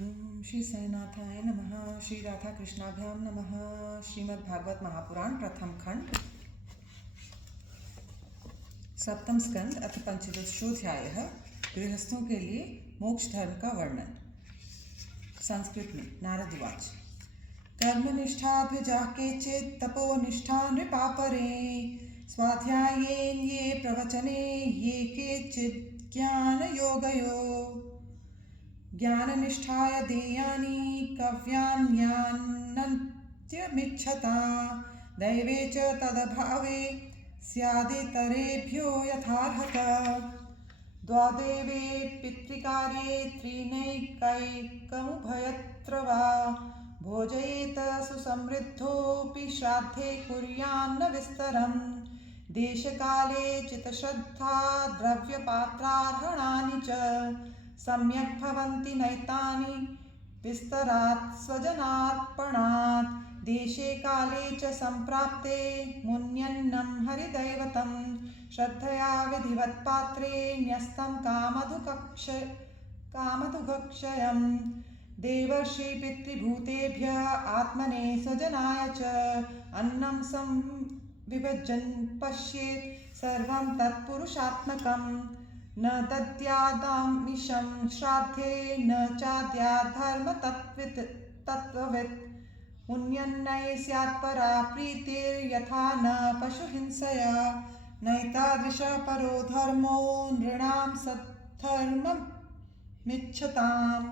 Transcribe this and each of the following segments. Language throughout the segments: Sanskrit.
श्री साईनाथाय नमः। श्री राधा कृष्णाभ्यां नमः। श्रीमद् भागवत महापुराण प्रथम खंड सप्तम स्कंद अथ पंचदशोध्याय गृहस्थों के लिए मोक्ष धर्म का वर्णन। संस्कृत में नारद उवाच। कर्मनिष्ठाभिजा केचित् तपोनिष्ठा नृपापरे स्वाध्यायेन ये प्रवचने ये केचित् ज्ञानयोगयो ज्ञाननिष्ठाय देयानि कव्यान्यान्नन्त्यमिच्छता दैवे च तदभावे स्यादितरेभ्यो यथार्हता द्वादेवे पितृकार्ये त्रिनैकैकमुभयत्र वा भोजयेत सुसमृद्धोऽपि श्राद्धे कुर्यान्न विस्तरम् देशकाले चितश्रद्धा द्रव्यपात्रार्हणानि च सम्यक् भवन्ति नैतानि विस्तरात् स्वजनार्पणात् देशे काले च सम्प्राप्ते मुन्यन्नं हरिदैवतं श्रद्धया विधिवत् पात्रे न्यस्तं कामधुकक्षयम् देवर्षि पितृभूतेभ्यः आत्मने स्वजनाय च अन्नं संविभजन् पश्येत् सर्वं तत्पुरुषात्मकम् न दद्यादामिषं श्राद्धे न चाद्याद्धर्मतत्त्ववित् मुन्यन्नै स्यात्परा प्रीतिर्यथा न पशुहिंसया नैतादृशः परो धर्मो नृणां सद्धर्ममिच्छताम्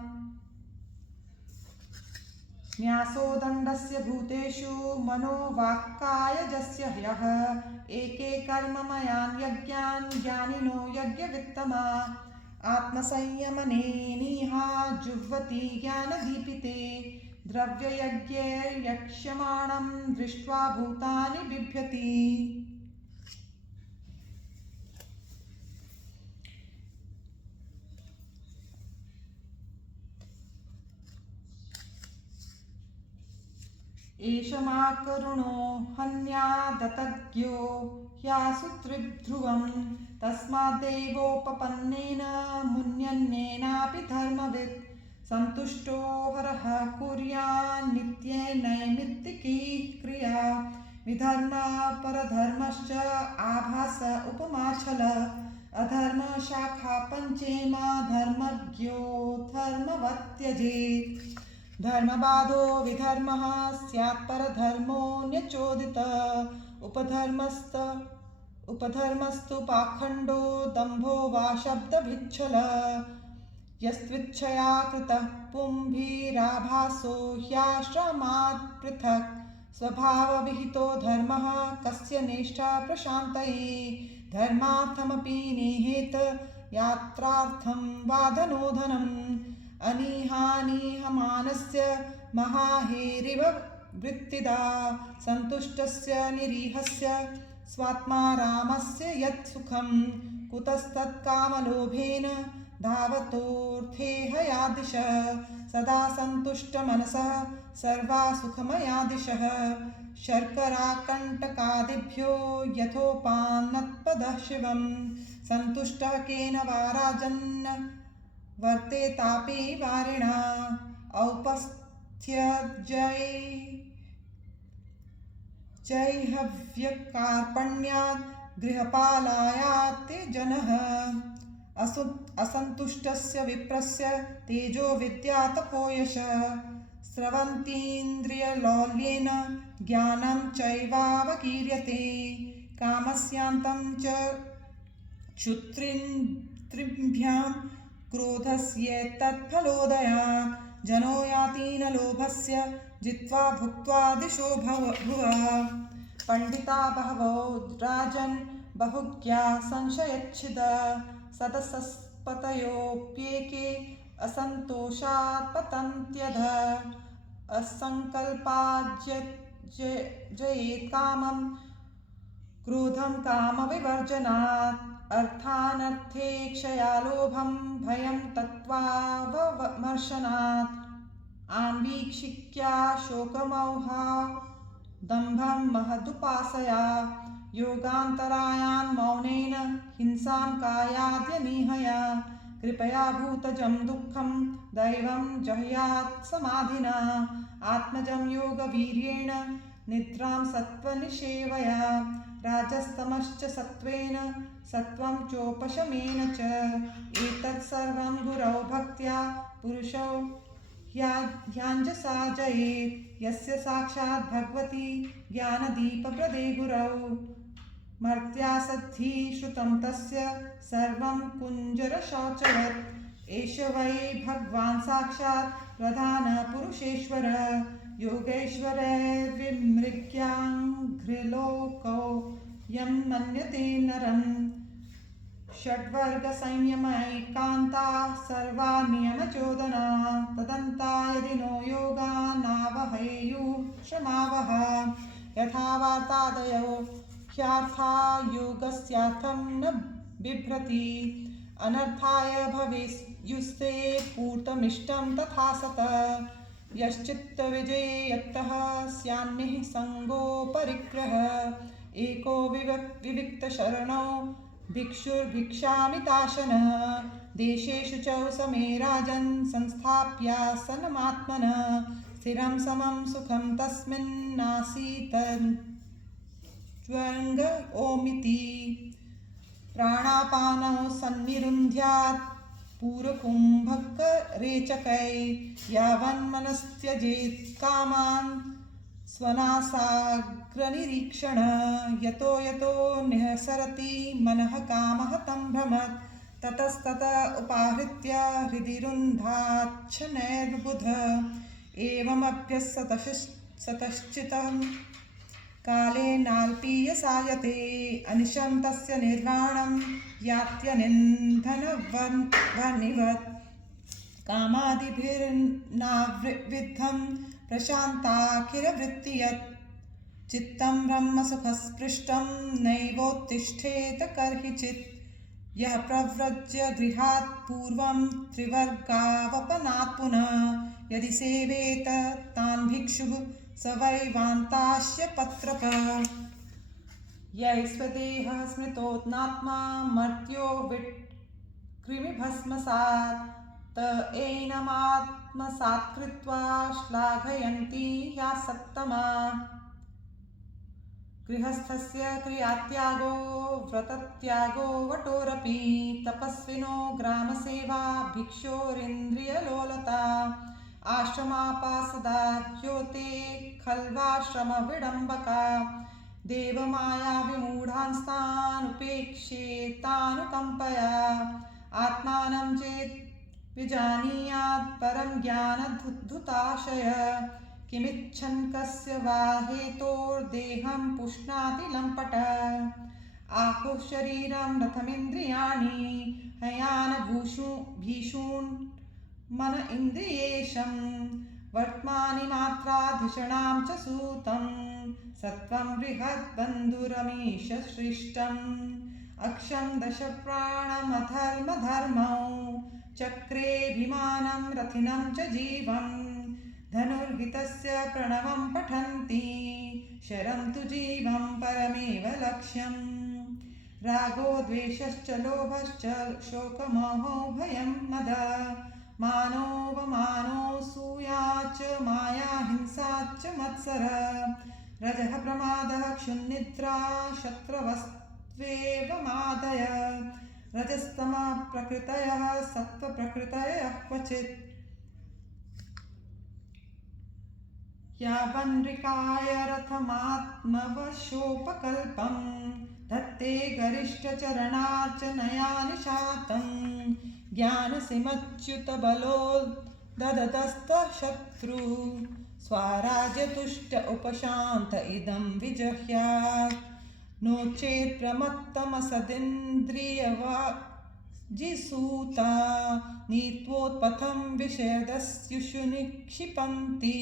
न्यासो दण्डस्य भूतेषु मनो वाक्कायजस्य ह्यः एके कर्ममयान् यज्ञान् ज्ञानिनो यज्ञवित्तमा आत्मसंयमनेनिहा जुह्वति ज्ञानदीपिते द्रव्ययज्ञैर्यक्ष्यमाणं दृष्ट्वा भूतानि बिभ्यति। एषमाकरुणो हन्यादतज्ञो ह्यासुत्रिध्रुवं तस्माद्देवोपपन्नेन मुन्यन्नेनापि धर्मवित् सन्तुष्टो हरः कुर्यान्नित्यनैमित्तिकीः क्रिया विधर्म परधर्मश्च आभास उपमाचल अधर्म शाखा पञ्चेमा धर्मज्ञो धर्मवत्यजेत् धर्मबाधो विधर्मः स्यात् परधर्मो न्यचोदित उपधर्मस्तु पाखण्डो दम्भो वा शब्दभिच्छल यस्त्विच्छया कृतः पुंभिराभासो ह्याश्रमात् पृथक् स्वभावविहितो धर्मः कस्य नेष्ठा प्रशान्तये धर्मार्थमपि नेहेत यात्रार्थं वाधनोधनम् अनीहानीहमानस्य महाहेरिव वृत्तिदा सन्तुष्टस्य निरीहस्य स्वात्मारामस्य यत् सुखं कुतस्तत्कामलोभेन धावतोऽर्थे हयादिशः सदा सन्तुष्टमनसः सर्वा सुखमयादिशः शर्कराकण्टकादिभ्यो यथोपान्नत्पदः शिवं सन्तुष्टः केन वा राजन् वर्तेतापि वारिणा औपस्थ्यजैहव्यकार्पण्यात् गृहपालायाति जनः असन्तुष्टस्य विप्रस्य तेजो विद्या तपोयशः स्रवन्तीन्द्रियलौल्येन ज्ञानं चैवावकीर्यते कामस्यान्तं च क्षुत्रिभ्यां क्रोधस्येतत्फलोदयात् जनो याति न लोभस्य जित्वा भुक्त्वा दिशो भुवः पण्डिता बहवो राजन् बहुज्ञा संशयच्छिद सदसस्पतयोऽप्येके असन्तोषात् पतन्त्यध असङ्कल्पाज्जयेत् कामं क्रोधं कामविवर्जनात् अर्थानर्थेक्षया लोभं भयं तत्त्वावमर्शनात् आन्वीक्षिक्या शोकमोहा दम्भं महदुपासया योगान्तरायान् मौनेन हिंसां कायाद्यनिहया कृपया भूतजं दुःखं दैवं जह्यात् समाधिना आत्मजं योगवीर्येण निद्रां सत्त्वनिषेवया राजस्तमश्च सत्त्वेन सत्त्वं चोपशमेन च एतत् सर्वं गुरौ भक्त्या पुरुषौ ह्याञ्जसा जयेत् यस्य साक्षात् भगवती ज्ञानदीपप्रदे गुरौ मर्त्यासद्धि श्रुतं तस्य सर्वं कुञ्जरशौचवत् एष वै भगवान् साक्षात् प्रधानपुरुषेश्वर योगैश्वर्यैर्विमृग्याङ्घ्रिलोकौ यं मन्यते नरम् षड्वर्गसंयमैकान्ताः सर्वा नियमचोदना तदन्ता यदि नो योगा नावहैयुः श्रमावः यथा वार्तादयो ह्यार्था योगस्यार्थं न बिभ्रति अनर्थाय भवेयुस्ते पूर्तमिष्टं तथा सत यश्चित्तविजयत्तः स्यान्निः सङ्गोपरिग्रह एको विविक्तशरणो भिक्षुर्भिक्षामिताशनः देशेषु च समे राजन् संस्थाप्यासनमात्मनः स्थिरं समं सुखं तस्मिन्नासीत् ज्वरङ्ग ओमिति प्राणापानौ सन्निरुन्ध्यात् पूरकुम्भकरेचकै यावन्मनस्त्यजेत् कामान् स्वनासाग्रनिरीक्षण यतो यतो निःसरति मनः कामः तं भ्रमत् ततस्तत उपाहृत्य हृदि रुन्धाच्छनैर्बुध एवमभ्यसतश्चितं कालेनाल्पीयसायते अनिशं तस्य निर्वाणं यात्यनिन्धनवह्निवत् कामादिभिर्नाविद्धं प्रशान्ताखिलवृत्तियत् चित्तं ब्रह्मसुखस्पृष्टं नैवोत्तिष्ठेत कर्हिचित् यः प्रव्रज्य गृहात् पूर्वं त्रिवर्गावपनात् पुनः यदि सेवेत तान् भिक्षुः स वै वान्तास्य पत्रकः यैस्वदेहः स्मृतोत्नात्मा मर्त्यो विट्कृमिभस्मसात् त एनमात्मसात्कृत्वा श्लाघयन्ति ह्यासक्तमा गृहस्थस्य क्रियात्यागो व्रतत्यागो वटोरपि तपस्विनो ग्रामसेवा भिक्षोरिन्द्रियलोलता आश्रमापासदाह्योते खल्वाश्रमविडम्बका देवमायाविमूढांस्तानुपेक्षेतानुकम्पया आत्मानं चेत् विजानीयात् परं ज्ञानधुताशय किमिच्छन् कस्य वा हेतोर्देहं पुष्णाति लम्पट आहुः शरीरं रथमिन्द्रियाणि हयानभूषून् मन इन्द्रियेशं वर्त्मानि मात्राधिषणां च सूतं सत्वं बृहद्बन्धुरमीशसृष्टम् अक्षं दशप्राणमधर्मधर्मौ चक्रेऽभिमानं रथिनं च जीवं धनुर्हितस्य प्रणवं पठन्ति शरं तु जीवं परमेव लक्ष्यम् रागो द्वेषश्च लोभश्च शोकमोहो भयं मद मानोऽवमानोऽसूया च माया हिंसा च मत्सर रजः प्रमादः क्षुन्निद्रा शत्रवस्त्वेवमादय रजस्तमः प्रकृतयः सत्त्वप्रकृतयः क्वचित् यावन्नृकाय रथमात्मवशोपकल्पं धत्ते गरिष्ठचरणार्चनया निशातं ज्ञानसिमच्युतबलोददस्तशत्रु स्वाराज्यतुष्ट उपशान्त इदं विजह्यात् नो चेत् प्रमत्तमसदिन्द्रियवाजिसूता नीत्वोत्पथं विषयदस्युषु निक्षिपन्ति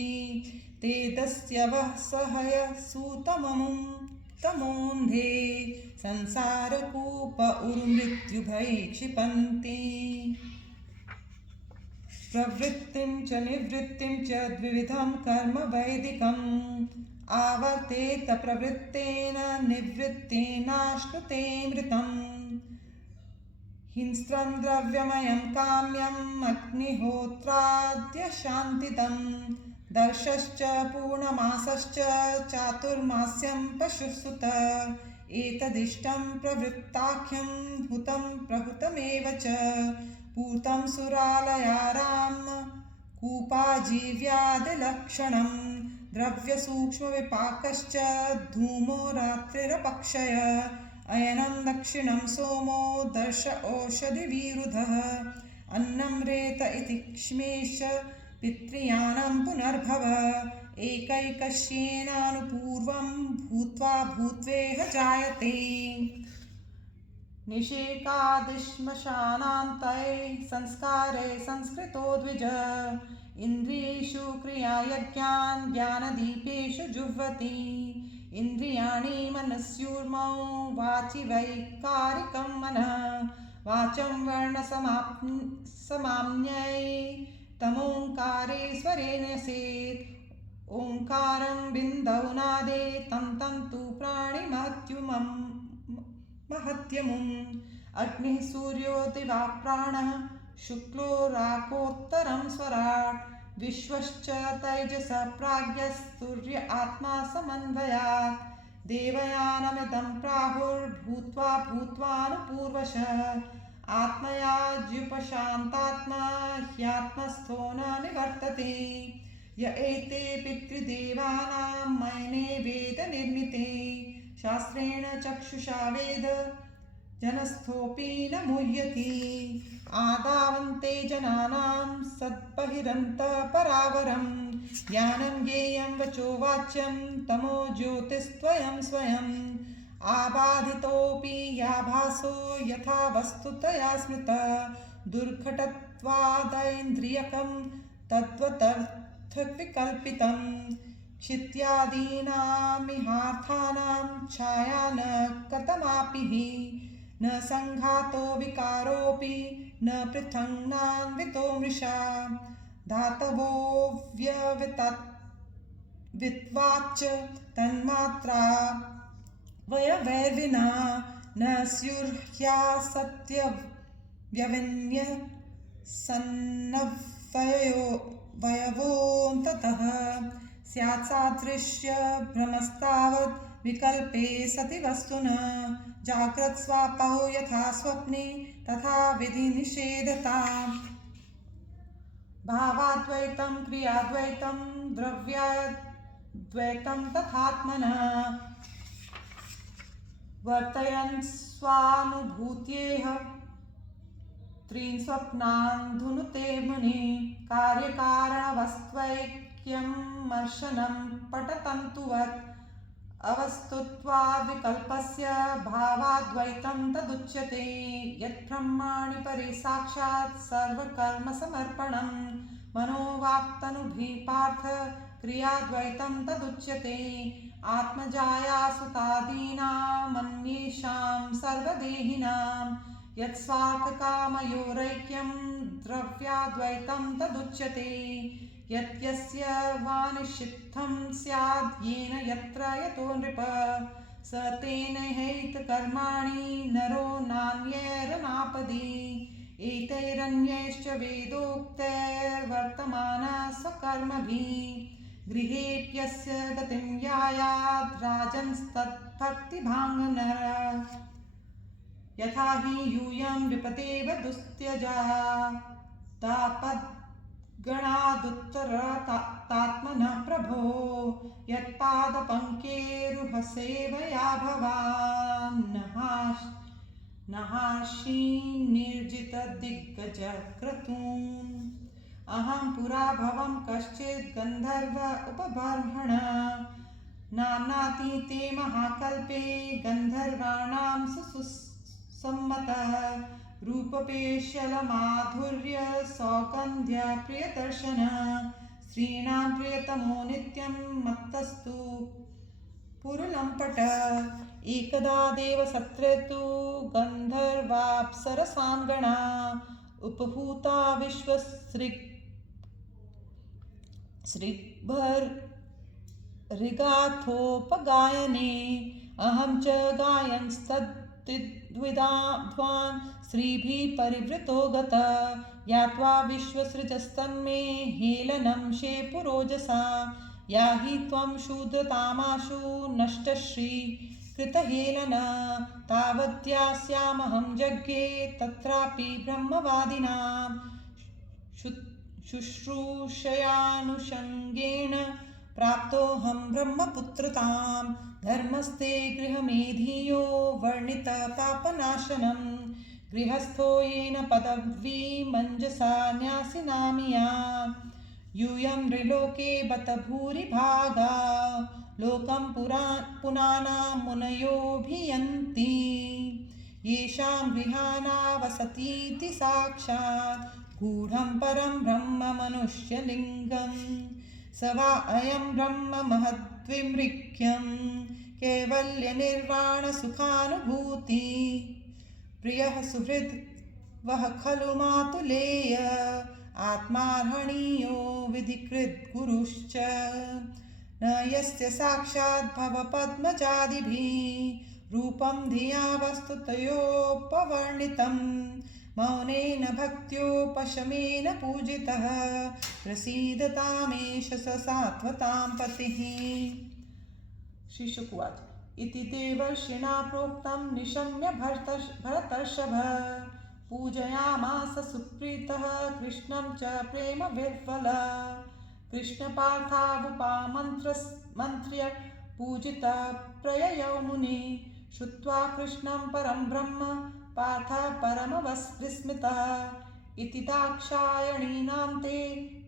ते दस्यवः सहयसूतममुं तमोन्धे संसारकूप उर्मृत्युभये क्षिपन्ति प्रवृत्तिं च निवृत्तिं च द्विविधं कर्म वैदिकम् आवर्तेत प्रवृत्तेन निवृत्तेनाश्नुते मृतम् हिंस्त्रं द्रव्यमयं काम्यम् अग्निहोत्राद्य शान्तिदं दर्शश्च पूर्णमासश्च चातुर्मास्यं पशुसुत एतदिष्टं प्रवृत्ताख्यं हुतं प्रहुतमेव च पूतं सुरालयाराम कूपाजीव्यादिलक्षणं द्रव्यसूक्ष्मविपाकश्च धूमो रात्रिरपक्षय अयनं दक्षिणं सोमो दर्श ओषधिविरुधः अन्नं रेत इति क्ष्मेश पितृयानं पुनर्भव एकैकस्येनानुपूर्वं भूत्वा भूत्वेह जायते निषेकादिश्मशानान्तये संस्कारे संस्कृतो द्विज इन्द्रियेषु क्रियायज्ञान् ज्ञानदीपेषु जुह्वति इन्द्रियाणि मनस्युर्मौ वाचि वैकारिकं मनः वाचं वर्णसमाम्यै तमोङ्कारे स्वरेण सेत् ओङ्कारं बिन्दौ नादे तं तन्तु प्राणिमहत्यमुम् अग्निः सूर्यो दिवा प्राणः शुक्लो राकोत्तरं स्वराट् विश्वश्च तैजस प्राज्ञस्तूर्य आत्मा समन्वयात् देवयानमिदं प्राहुर्भूत्वा भूत्वानुपूर्वशः आत्मयाज्युपशान्तात्मा ह्यात्मस्थो न निवर्तते य एते पितृदेवानां मयने वेद निर्मिते शास्त्रेण चक्षुषा वेद जनस्थोऽपि न मुह्यति आदावन्ते जनानां सद्बहिरन्तः परावरं ज्ञानं ज्ञेयं वचो वाच्यं तमो ज्योतिस्त्वयं स्वयम् आबाधितोऽपि याभासो यथा वस्तुतया स्मृतः दुर्घटत्वादैन्द्रियकं तद्वदर्थविकल्पितं क्षित्यादीनामिहार्थानां छाया न कथमापि न संघातो विकारोऽपि न पृथङ्नान्वितो मृषा धातवो व्यवितत्वाच्च तन्मात्रा वयवैर्विना न स्युर्ह्यासत्यव्यविन्य सन्नवयवोऽन्ततः स्यात् सादृश्य भ्रमस्तावद् विकल्पे सति वस्तुनः जाग्रत् स्वापौ यथा स्वप्ने तथा विधिनिषेधताम् भावाद्वैतं क्रियाद्वैतं द्रव्याद्वैतं तथात्मनः वर्तयन् स्वानुभूत्येह त्रीन् स्वप्नान् धुनुते मुनि कार्यकारणवस्त्वैक्यं मर्शनं पटतन्तुवत् अवस्तुत्वाद् विकल्पस्य भावाद्वैतं तदुच्यते यद्ब्रह्माणि परे साक्षात् सर्वकर्मसमर्पणं मनोवाक्तनुभिः पार्थ क्रियाद्वैतं तदुच्यते आत्मजाया सुतादीनामन्येषां सर्वदेहिनां यत्स्वार्थकामयोरैक्यं द्रव्याद्वैतं तदुच्यते यस्य वा निषिद्धं स्याद् येन यत्र यतो नृप स तेन हैतकर्माणि नरो नान्यैरनापदि एतैरन्यैश्च वेदोक्तैर्वर्तमानः स्वकर्मभिः गृहेऽप्यस्य गतिं यायात् राजंस्तद्भक्तिभाङ्गनः यथा हि यूयं नृपदेव दुस्त्यजा तापद्गणादुत्तरतात्मनः प्रभो यत्पादपङ्केरुहसेवया भवान् नहार्षि निर्जितदिग्गजक्रतून् अहं पुरा भवं कश्चित् गन्धर्व उपबर्हण नाम्नातीते महाकल्पे गन्धर्वाणां सुसम्मतः रूपपेशलमाधुर्य सौगन्ध्य प्रियदर्शन स्त्रीणां प्रियतमो नित्यं मत्तस्तु पुरुलम्पट एकदा देवसत्रे तु गन्धर्वाप्सरसां गणा उपहूता विश्वसृग्भर्गाथोपगायने अहं च गायंस्तद् द्विधाध्वान् स्त्रीभिः परिवृतो गता यात्वा विश्वसृजस्तन्मे हेलनं शेपुरोजसा या हि त्वं शूद्रतामाशु नष्टश्री कृतहेलना तावद्यास्यामहं जज्ञे तत्रापि ब्रह्मवादिनां शुश्रूषयानुषङ्गेण प्राप्तोऽहं ब्रह्मपुत्रतां धर्मस्ते गृहमेधियो वर्णितपापनाशनं गृहस्थो येन पदवीमञ्जसा न्यासिनामियान् यूयं नृलोके बत भूरिभागा लोकं पुनानां मुनयोऽभियन्ति येषां गृहाणावसतीति साक्षात् गूढं परं ब्रह्म मनुष्यलिङ्गं स वा अयं ब्रह्म महद्विमृग्यं कैवल्यनिर्वाणसुखानुभूति प्रियः सुहृद् वः खलु मातुलेय आत्मार्हणीयो विधिकृत् गुरुश्च न यस्य साक्षात् भवपद्मजादिभिः रूपं धिया वस्तुतयोपवर्णितं मौनेन भक्त्योपशमेन पूजितः प्रसीदतामेष स सात्वतां पतिः। श्री शुक उवाच इति देवर्षिणा प्रोक्तं निशम्य भरतर्षभ पूजयामास सुप्रीतः कृष्णं च प्रेम विह्वला कृष्णपार्थावुपामन्त्र्य पूजिता प्रययौ मुनि श्रुत्वा कृष्णं परं ब्रह्म पार्थ परमविस्मितः इति दाक्षायणीनां ते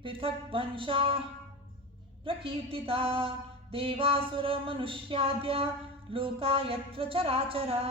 पृथक् वंशाः प्रकीर्तिता देवासुरमनुष्याद्या लोका यत्र चराचरा।